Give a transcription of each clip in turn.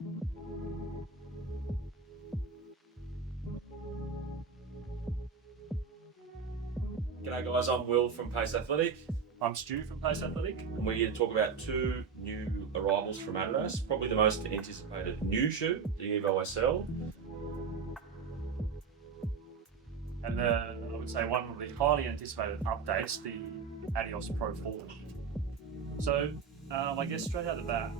G'day guys, I'm Will from Pace Athletic. I'm Stu from Pace Athletic. And we're here to talk about two new arrivals from Adidas. Probably the most anticipated new shoe, the Evo SL. And I would say one of the highly anticipated updates, the Adios Pro 4. So I guess straight out of that,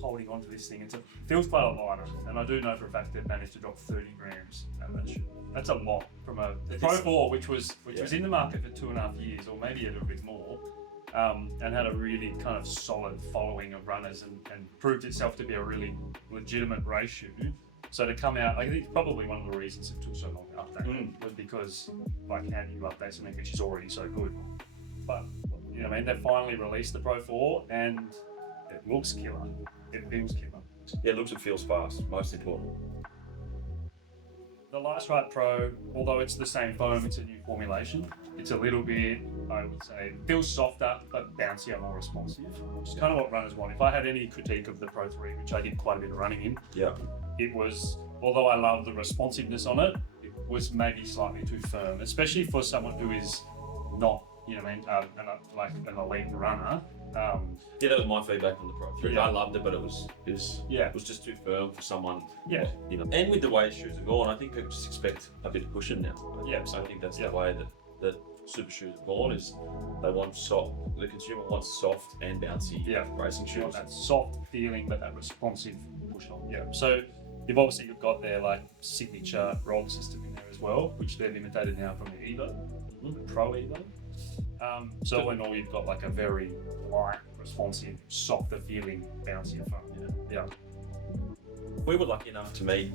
holding on to this thing, it feels quite a lot lighter. And I do know for a fact they've managed to drop 30 grams out of that shoe. That's a lot from a Pro 4, which was in the market for 2.5 years, or maybe a little bit more, and had a really kind of solid following of runners and proved itself to be a really legitimate race shoe. So to come out, I think probably one of the reasons it took so long to update was because, like, how do you update something which is already so good? But, you know what I mean, they finally released the Pro 4 and it looks killer. It feels killer. Yeah, it looks and feels fast, most important. The Lightstrike Pro, although it's the same foam, it's a new formulation. It's a little bit, I would say, feels softer, but bouncier, more responsive. Which is kind of what runners want. If I had any critique of the Pro 3, which I did quite a bit of running in, it was, although I love the responsiveness on it, it was maybe slightly too firm, especially for someone who is not, you know what I mean, like an elite runner. Yeah, that was my feedback on the Pro 3. I loved it, but it was just too firm for someone. Yeah. You know, and with the way shoes have gone, I think people just expect a bit of cushion now. Yeah. So I think that's the way that super shoes have gone, is they want soft. The consumer wants soft and bouncy racing shoes. That soft feeling, but that responsive push on. Yeah. So you've got their like signature roller system in there as well, which they've imitated now from the Evo, the Pro Evo. So all in all, you've got like a very light, responsive, softer feeling, bouncier foam. Yeah. We were lucky enough to meet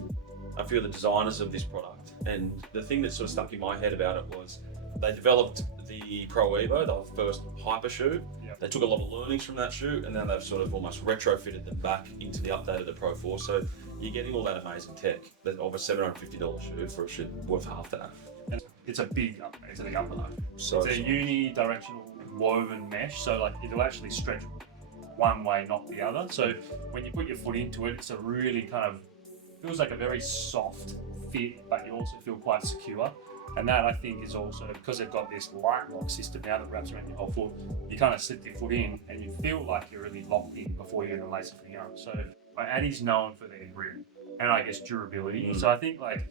a few of the designers of this product, and the thing that sort of stuck in my head about it was they developed the Pro Evo, the first hyper shoe. They took a lot of learnings from that shoe, and then they've sort of almost retrofitted them back into the update of the Pro 4. So you're getting all that amazing tech of a $750 shoe for a shoe worth half that. And it's a big upgrade. It's a big upgrade. So it's a unidirectional woven mesh, so like it'll actually stretch one way, not the other. So when you put your foot into it, it's a really kind of feels like a very soft fit, but you also feel quite secure. And that, I think, is also because they've got this light lock system now that wraps around your whole foot. You kind of slip your foot in and you feel like you're really locked in before you're going to lace everything up. So Adi's known for their grip and I guess durability. So I think like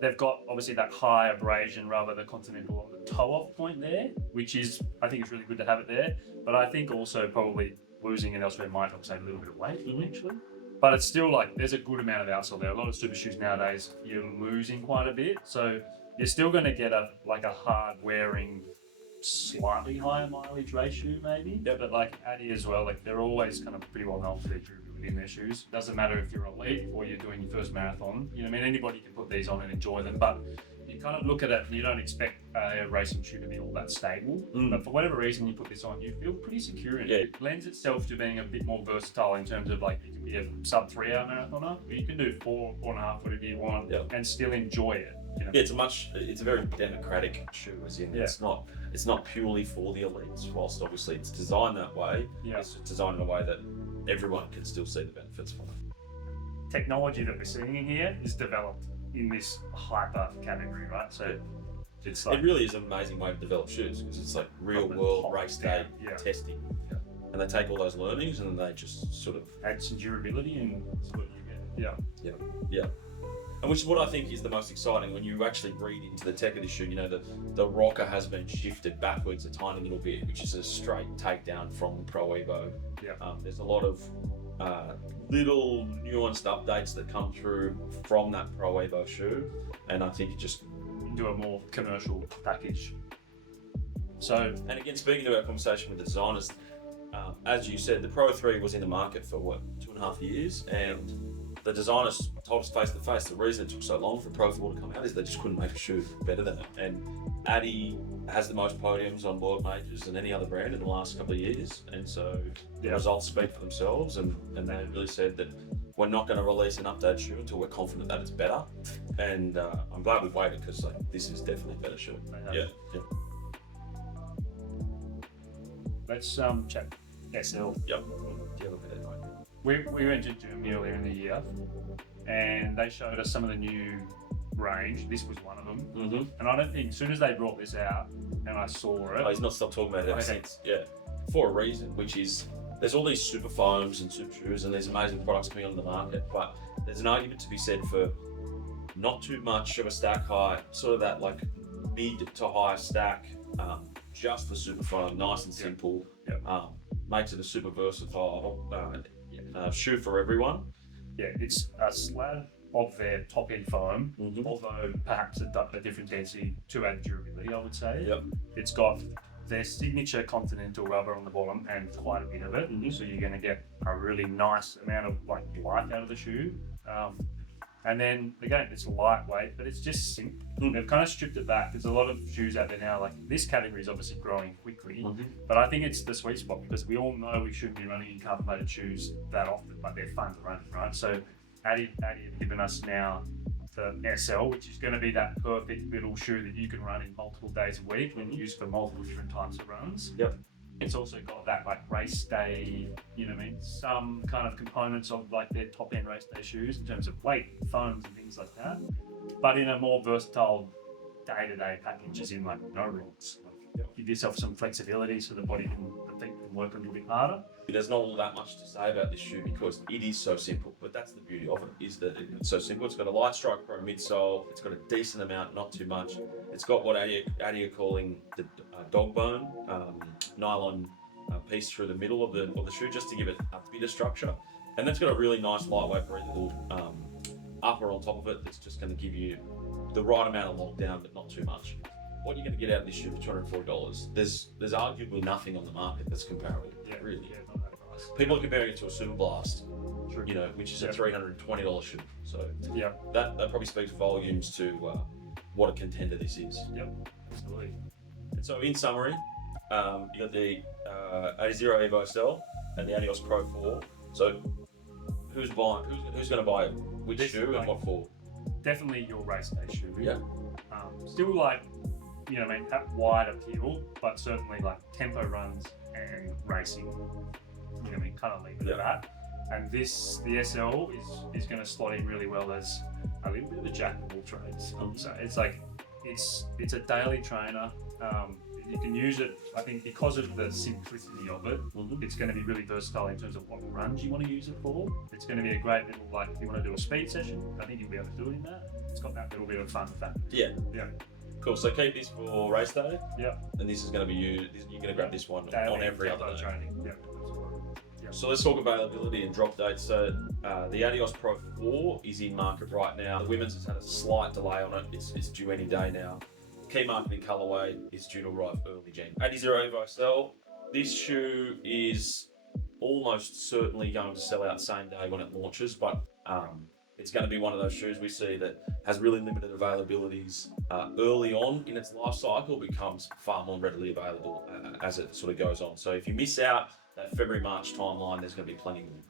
they've got obviously that high abrasion rather than continental on the toe off point there, which is, I think it's really good to have it there. But I think also probably losing it elsewhere might help save a little bit of weight eventually. But it's still like, there's a good amount of outsole there. A lot of super shoes nowadays, you're losing quite a bit. So you're still going to get a hard wearing, slightly higher mileage race shoe maybe. But like Adi as well, like they're always kind of pretty well known for their durability in their shoes. Doesn't matter if you're elite or you're doing your first marathon. You know, I mean, anybody can put these on and enjoy them, but you kind of look at it and you don't expect a racing shoe to be all that stable. But for whatever reason you put this on, you feel pretty secure in it. It lends itself to being a bit more versatile in terms of like, you can be a sub 3 hour marathoner, but you can do 4.5, whatever you want, and still enjoy it. You know? Yeah, it's a very democratic shoe, as in it's not purely for the elites, whilst obviously it's designed that way. It's designed in a way that everyone can still see the benefits from it. Technology that we're seeing in here is developed in this hyper category, right? So it's like, it really is an amazing way to develop shoes, because it's like real world race day testing. And they take all those learnings and then they just sort of add some durability and that's what you get. Yeah. And which is what I think is the most exciting when you actually read into the tech of the shoe. You know, the rocker has been shifted backwards a tiny little bit, which is a straight takedown from the Pro Evo. There's a lot of little nuanced updates that come through from that Pro Evo shoe, and I think it just into a more commercial package. So, and again, speaking to our conversation with the designers, as you said, the Pro 3 was in the market for 2.5 years, and the designers told us face to face the reason it took so long for Pro 4 to come out is they just couldn't make a shoe better than it. And Adi has the most podiums on world majors than any other brand in the last couple of years, and so the results speak for themselves, and they really said that we're not going to release an updated shoe until we're confident that it's better. And I'm glad we've waited, because like, this is definitely a better shoe. Let's check SL. Yeah, look at it. we went to Germany earlier in the year, and they showed us some of the new range. This was one of them. Mm-hmm. And I don't think, as soon as they brought this out and I saw it, Oh, he's not stopped talking about it ever since. Yeah, for a reason, which is there's all these super foams and super shoes and there's amazing products coming on the market, but there's an argument to be said for not too much of a stack height, sort of that like mid to high stack, just for super foam, nice and simple. Makes it a super versatile shoe for everyone. Yeah, it's a slab of their top end foam, although perhaps a different density to add durability, I would say. Yep. It's got their signature Continental rubber on the bottom and quite a bit of it, so you're going to get a really nice amount of like life out of the shoe. And then again, it's lightweight, but it's just simple. They've kind of stripped it back. There's a lot of shoes out there now. Like this category is obviously growing quickly, but I think it's the sweet spot because we all know we shouldn't be running in carbon-plated shoes that often, but they're fun to run, right? So Adi have given us now the SL, which is going to be that perfect little shoe that you can run in multiple days a week and use for multiple different types of runs. Yep. It's also got that like race day, you know what I mean? Some kind of components of like their top end race day shoes in terms of weight, foams and things like that. But in a more versatile day-to-day package, as in like no rules. Give yourself some flexibility so the feet can work a little bit harder. There's not all that much to say about this shoe because it is so simple, but that's the beauty of it, is that it's so simple. It's got a Lightstrike Pro midsole, it's got a decent amount, not too much. It's got what Adi are calling the dog bone nylon piece through the middle of the shoe just to give it a bit of structure. And that's got a really nice, lightweight, breathable upper on top of it that's just going to give you the right amount of lockdown, but not too much. What are you going to get out of this shoe for $240? There's arguably nothing on the market that's comparable. Really. Yeah, not that price. People are comparing it to a Super Blast, True. you know, which is a $320 shoe. So Yeah, that probably speaks volumes to what a contender this is. absolutely. And so in summary, you got the Adizero Evo SL and the Adios Pro 4. So who's going to buy which This, shoe and what for? Definitely your race day shoe. Yeah. Still like, you know, I mean, that wide appeal, but certainly like tempo runs and racing, you know, what I mean, kind of leave it at that. And the SL is going to slot in really well as a little bit of a jack of all trades. So it's like, it's a daily trainer. You can use it, I think, because of the simplicity of it. It's going to be really versatile in terms of what runs you want to use it for. It's going to be a great little, like, if you want to do a speed session, I think you'll be able to do it in that. It's got that little bit of fun factor. Yeah. Yeah. Cool. So keep this for race day. Yeah. And this is going to be you're going to grab this one on every other day. training. Yeah. So let's talk availability and drop dates. So the Adios Pro 4 is in market right now. The women's has had a slight delay on it. It's due any day now. Key marketing colourway is due to arrive early Jan. Adizero Evo SL. This shoe is almost certainly going to sell out same day when it launches, but it's going to be one of those shoes we see that has really limited availabilities early on in its life cycle, becomes far more readily available as it sort of goes on. So if you miss out that February, March timeline, there's going to be plenty more.